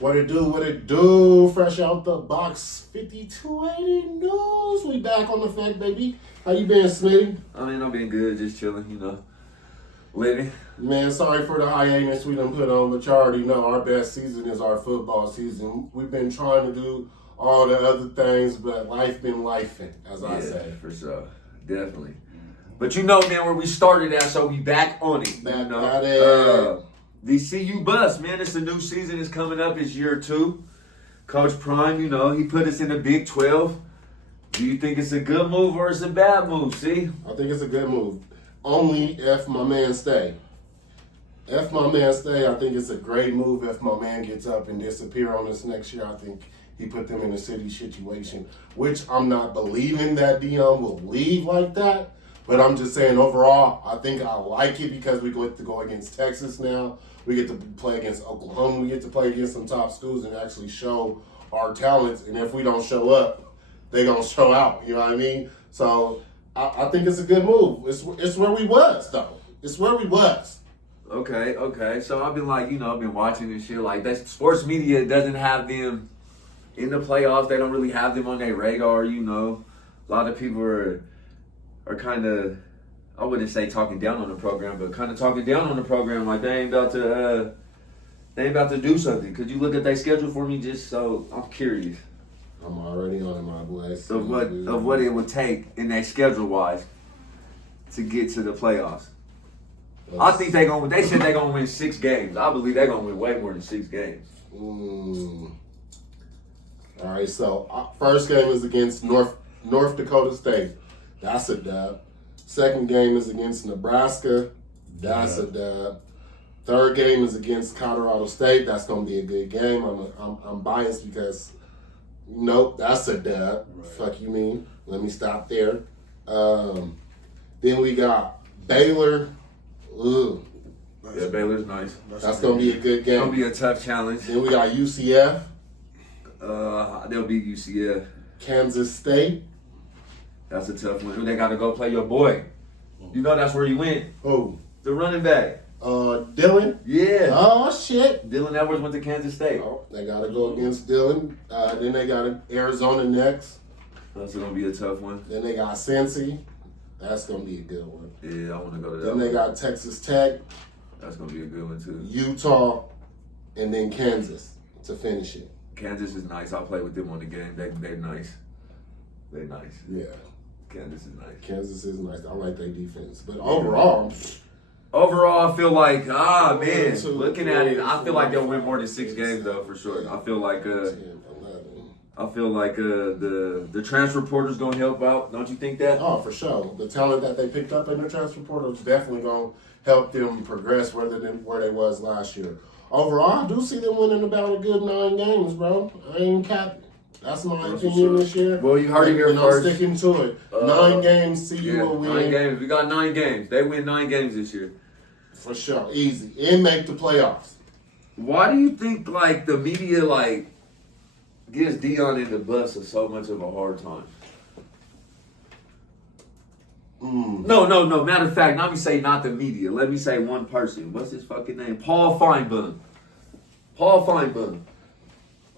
What it do, what it do? Fresh out the box, 5280 News. We back on the fact, baby. How you been, Smitty? I mean, I've been good, just chilling, living. Man, sorry for the hiatus we done put on, but you already know our best season is our football season. We've been trying to do all the other things, but life been lifing, as I say. For sure. Definitely. But man, where we started at, so we back on it. Back at it. The CU bus, man, it's a new season is coming up. It's year 2. Coach Prime, he put us in the Big 12. Do you think it's a good move or it's a bad move, see? I think it's a good move. Only if my man stay. If my man stay, I think it's a great move. If my man gets up and disappear on us next year, I think he put them in a city situation, which I'm not believing that Deion will leave like that. But I'm just saying, overall, I think I like it because we get to go against Texas now. We get to play against Oklahoma. We get to play against some top schools and actually show our talents. And if we don't show up, they going to show out. You know what I mean? So I think it's a good move. It's where we was, though. It's where we was. Okay. So I've been I've been watching this shit. Like, that sports media doesn't have them in the playoffs. They don't really have them on their radar, A lot of people are kind of, I wouldn't say talking down on the program, but kind of talking down on the program, like they ain't about to do something. Could you look at their schedule for me, just so I'm curious? I'm already on it, my boy. Of what it would take in their schedule wise to get to the playoffs. I think they said they're gonna win 6 games. I believe they're gonna win way more than 6 games. All right, so first game is against North Dakota State. That's a dub. Second game is against Nebraska. That's a dub. Third game is against Colorado State. That's going to be a good game. I'm biased because, nope, that's a dub. Right. Fuck you mean. Let me stop there. Then we got Baylor. Ooh. Yeah, Baylor's nice. That's going to be a good game. It's going to be a tough challenge. Then we got UCF. They'll beat UCF. Kansas State. That's a tough one. They got to go play your boy. That's where he went. Who? The running back. Dylan? Yeah. Oh, shit. Dylan Edwards went to Kansas State. Oh, they got to go against Dylan. Then they got Arizona next. That's going to be a tough one. Then they got Cincy. That's going to be a good one. Yeah, I want to go to that Then one. they got Texas Tech. That's going to be a good one, too. Utah. And then Kansas to finish it. Kansas is nice. I'll play with them on the game. They're nice. They're nice. Yeah. Kansas is nice. Kansas is nice. I like their defense. But overall, I feel like, looking at it, I feel like they'll win more than 6 games, though, for sure. I feel like the transfer portal's going to help out. Don't you think that? Oh, for sure. The talent that they picked up in the transfer portal is definitely going to help them progress rather than where they was last year. Overall, I do see them winning about a good 9 games, bro. I ain't capping. That's my opinion this year. Well, you heard it here first. I'm sticking to it. 9 games, CU will win. 9 games. We got 9 games. They win 9 games this year. For sure. Easy. And make the playoffs. Why do you think, the media, gives Deion and the bus so much of a hard time? No. Matter of fact, let me say not the media. Let me say one person. What's his fucking name? Paul Feinbaum.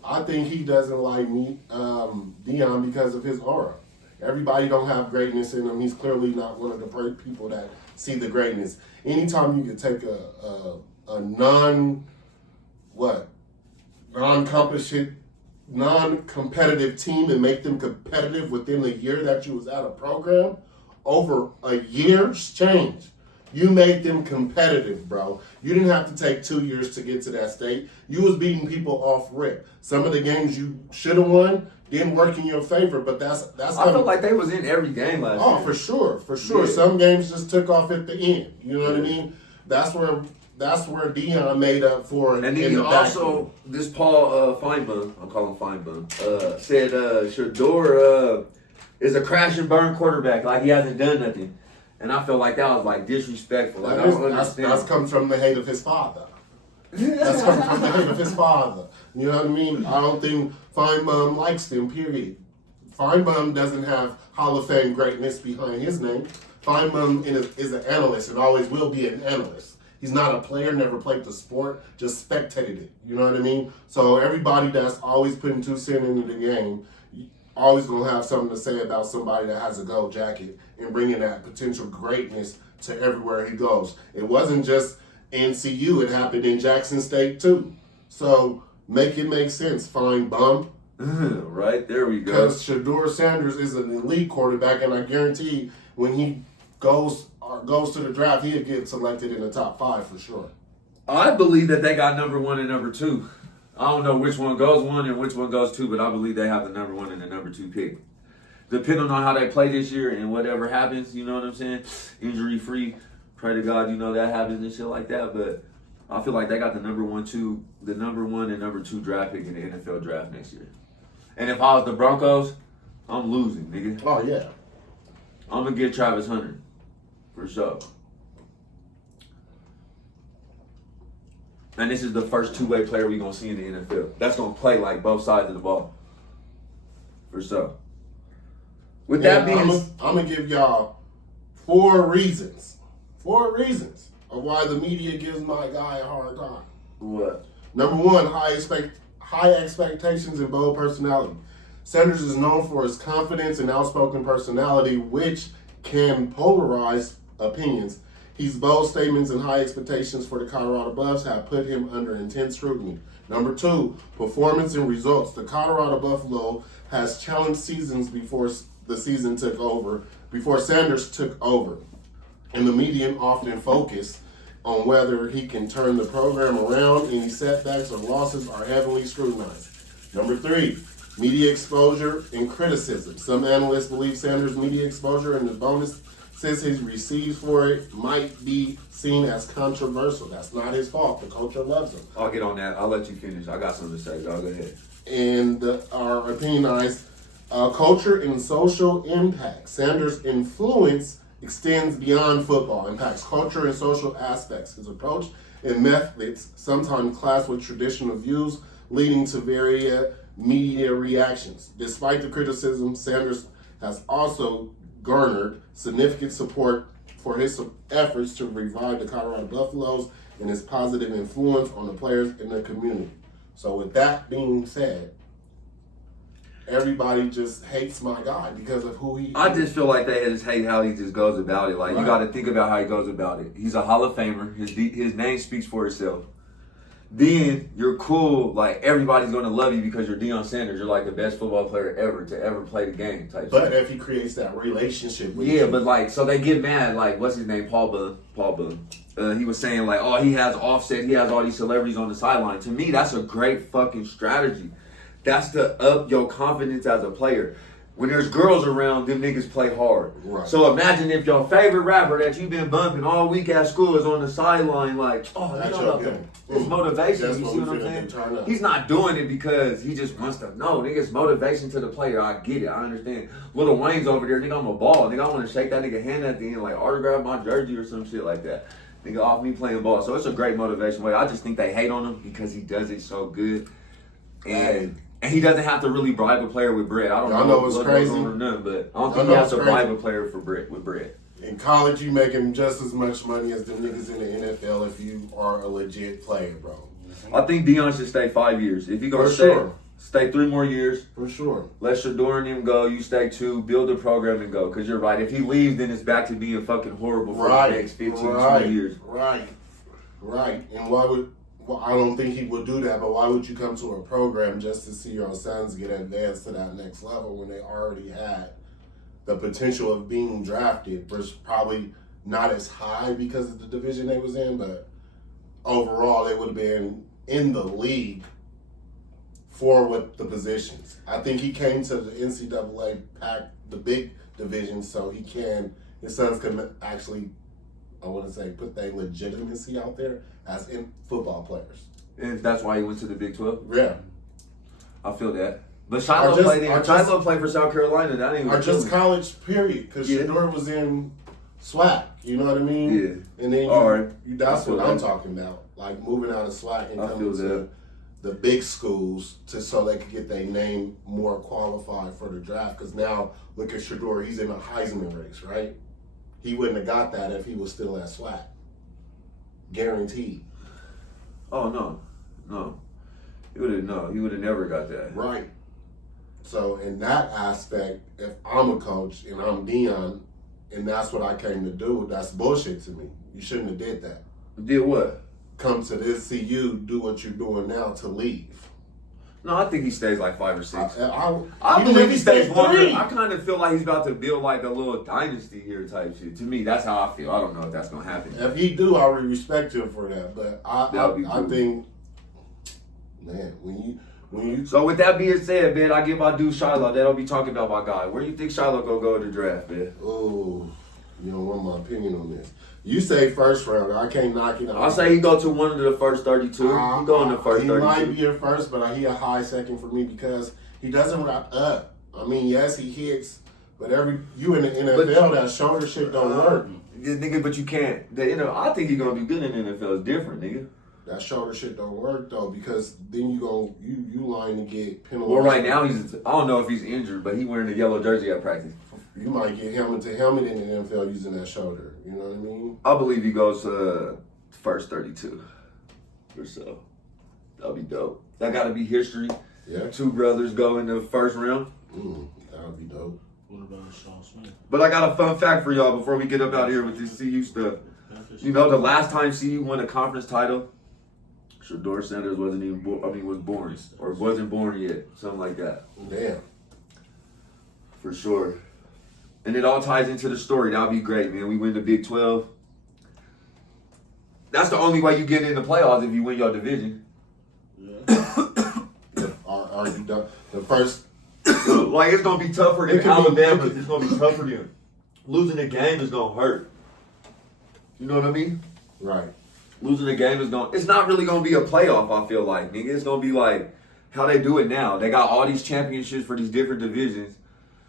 I think he doesn't like Deion because of his aura. Everybody don't have greatness in him. He's clearly not one of the people that see the greatness. Anytime you can take a non-competitive team and make them competitive within the year that you was at a program, over a year's change. You made them competitive, bro. You didn't have to take 2 years to get to that state. You was beating people off rip. Some of the games you should have won didn't work in your favor, but that's. I feel like they was in every game last year. Oh, for sure. Yeah. Some games just took off at the end. You know what I mean? That's where Deion made up for it. And then also, this Paul Feinbaum, I'll call him Feinbaum, said Shador is a crash and burn quarterback, like he hasn't done nothing. And I feel like that was disrespectful. That's come from the hate of his father. That's come from the hate of his father. You know what I mean? I don't think Feinbaum likes him, period. Feinbaum doesn't have Hall of Fame greatness behind his name. Feinbaum is an analyst and always will be an analyst. He's not a player, never played the sport, just spectated it. You know what I mean? So everybody that's always putting 2 cents into the game, always gonna have something to say about somebody that has a gold jacket and bringing that potential greatness to everywhere he goes. It wasn't just NCU; it happened in Jackson State too. So make it make sense. Fine bump. Right, there we go. Because Shador Sanders is an elite quarterback, and I guarantee when he goes to the draft, he'll get selected in the top 5 for sure. I believe that they got number 1 and number 2. I don't know which one goes 1 and which one goes 2, but I believe they have the number 1 and the number 2 pick. Depending on how they play this year and whatever happens, you know what I'm saying? Injury free. Pray to God, that happens and shit like that. But I feel like they got the number 1 and number 2 draft pick in the NFL draft next year. And if I was the Broncos, I'm losing, nigga. Oh yeah. I'm gonna get Travis Hunter. For sure. And this is the first 2-way player we're going to see in the NFL. That's going to play like both sides of the ball. For sure. With that being... I'm going to give y'all 4 reasons. 4 reasons of why the media gives my guy a hard time. What? Number 1, high expectations and bold personality. Sanders is known for his confidence and outspoken personality, which can polarize opinions. His bold statements and high expectations for the Colorado Buffs have put him under intense scrutiny. Number 2, performance and results. The Colorado Buffalo has challenged seasons before Sanders took over. And the media often focus on whether he can turn the program around. Any setbacks or losses are heavily scrutinized. Number 3, media exposure and criticism. Some analysts believe Sanders' media exposure and the bonuses he receives for it might be seen as controversial. That's not his fault. The culture loves him. I'll get on that. I'll let you finish. I got something to say. Go ahead. And our opinionized culture and social impact. Sanders' influence extends beyond football, impacts culture and social aspects. His approach and methods sometimes clash with traditional views, leading to various media reactions. Despite the criticism, Sanders has also garnered significant support for his efforts to revive the Colorado Buffaloes and his positive influence on the players in the community. So with that being said, everybody just hates my guy because of who he is. I just feel like they just hate how he just goes about it. Like, right. You got to think about how he goes about it. He's a Hall of Famer. His name speaks for itself. Then you're cool, like everybody's gonna love you because you're Deion Sanders. You're like the best football player ever to ever play the game type. But shit. If he creates that relationship with you. But like, so they get mad. Like, what's his name? Paul Bunn. He was saying like, oh, he has Offset. He has all these celebrities on the sideline. To me, that's a great fucking strategy. That's to up your confidence as a player. When there's girls around, them niggas play hard. Right. So imagine if your favorite rapper that you've been bumping all week at school is on the sideline, like, oh, that's it's motivation. You see what I'm saying? He's not doing it because he just wants to. No, nigga, it's motivation to the player. I get it. I understand. Lil Wayne's over there, nigga. I'm a ball. Nigga, I want to shake that nigga hand at the end, like autograph my jersey or some shit like that. Nigga, off me playing ball. So it's a great motivation way. I just think they hate on him because he does it so good, and he doesn't have to really bribe a player with bread. I don't know what's crazy, or nothing, but I don't think he has to bribe a player with bread. In college, you making just as much money as the niggas in the NFL if you are a legit player, bro. I think Deion should stay 5 years. If he goes stay 3 more years. For sure. Let Shador and him go. You stay 2. Build a program and go. Because you're right. If he leaves, then it's back to being fucking horrible for the next 15, 20 years. Right. And why would... Well, I don't think he would do that, but why would you come to a program just to see your sons get advanced to that next level when they already had the potential of being drafted, which probably not as high because of the division they was in, but overall they would have been in the league for what the positions. I think he came to the NCAA pack, the big division, so his sons can actually, I want to say, put their legitimacy out there as in football players. And that's why he went to the Big 12? Yeah. I feel that. But Shiloh played there. Shiloh played for South Carolina. That ain't just college, period. Because Shador was in SWAC. You know what I mean? Yeah. And then that's what I'm talking about. Like moving out of SWAC and coming to the big schools so they could get their name more qualified for the draft. Because now, look at Shador. He's in a Heisman race, right? He wouldn't have got that if he was still at SWAC. guaranteed. Oh no. He would have never got that. Right. So in that aspect, if I'm a coach and I'm Deion, and that's what I came to do, that's bullshit to me. You shouldn't have did that. Did what? Come to this CU, do what you're doing now to leave. No, I think he stays like 5 or 6. I I even believe if he stays longer. 3. I kind of feel like he's about to build like a little dynasty here type shit. To me, that's how I feel. I don't know if that's gonna happen. If he do, I would respect him for that. But I cool. think, man, when you So with that being said, man, I give my dude Shiloh. That'll be talking about my guy. Where do you think Shiloh gonna go in the draft, man? oh, you don't want my opinion on this. You say first round. I can't knock it out. I say he go to one of the first 32. He go in the first 32. He might be your first, but he a high second for me because he doesn't wrap up. I mean, yes, he hits, but you in the NFL, that shoulder shit don't work. Yeah, nigga, but you can't. I think he's gonna be good in the NFL. It's different, nigga. That shoulder shit don't work though, because then you lying to get penalized. Well, right now I don't know if he's injured, but he wearing the yellow jersey at practice. You might get helmet to helmet in the NFL using that shoulder. You know what I mean? I believe he goes first 32 or so. That'll be dope. That got to be history. Yeah. 2 brothers go in the first round. That would be dope. What about Sean Smith? But I got a fun fact for y'all before we get up out of here with this CU stuff. You know, the last time CU won a conference title, Shador Sanders wasn't even was born or wasn't born yet, something like that. Damn. For sure. And it all ties into the story. That'll be great, man. We win the Big 12. That's the only way you get in the playoffs if you win your division. Yeah. Are you done? The first. Like, it's going to be tougher than It could be- Alabama. it could- It's going to be tougher than losing the game is going to hurt. You know what I mean? Right. Losing the game is going. It's not really going to be a playoff, I feel like, nigga. It's going to be like how they do it now. They got all these championships for these different divisions.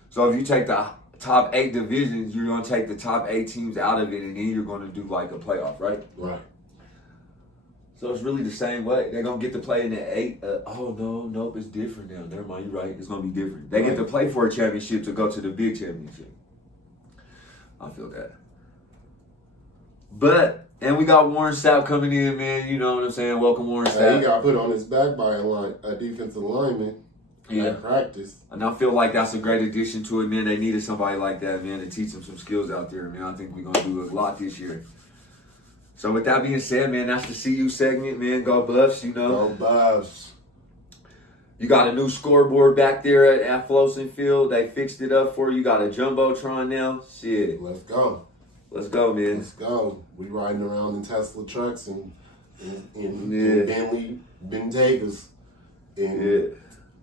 So if you take the top 8 divisions, you're going to take the top 8 teams out of it, and then you're going to do like a playoff, right? Right. So it's really the same way. They're going to get to play in the 8. Nope, it's different now. Never mind, you're right. It's going to be different. They get to play for a championship to go to the big championship. I feel that. But, and we got Warren Sapp coming in, man. You know what I'm saying? Welcome, Warren Sapp. He got put on his back by a defensive lineman at practice. And I feel like that's a great addition to it, man. They needed somebody like that, man, to teach them some skills out there, man. I think we're going to do a lot this year. So with that being said, man, that's the CU segment, man. Go Buffs, you know. Go Buffs. You got a new scoreboard back there at Flowson Field. They fixed it up for you. You got a Jumbotron now. Shit. Let's go. Let's go, man. Let's go. We riding around in Tesla trucks and Yeah. Bentley Bentegas. Yeah.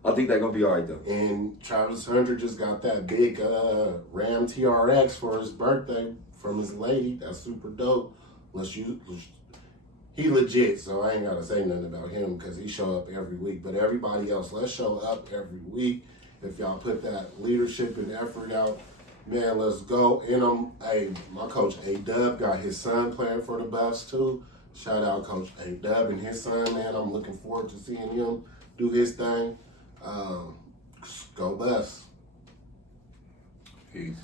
I think they're going to be all right, though. And Travis Hunter just got that big Ram TRX for his birthday from his lady. That's super dope. He legit, so I ain't got to say nothing about him because he show up every week. But everybody else, let's show up every week. If y'all put that leadership and effort out, man, let's go. And my coach A-Dub got his son playing for the Buffs too. Shout out Coach A-Dub and his son, man. I'm looking forward to seeing him do his thing. Go Buffs. Peace.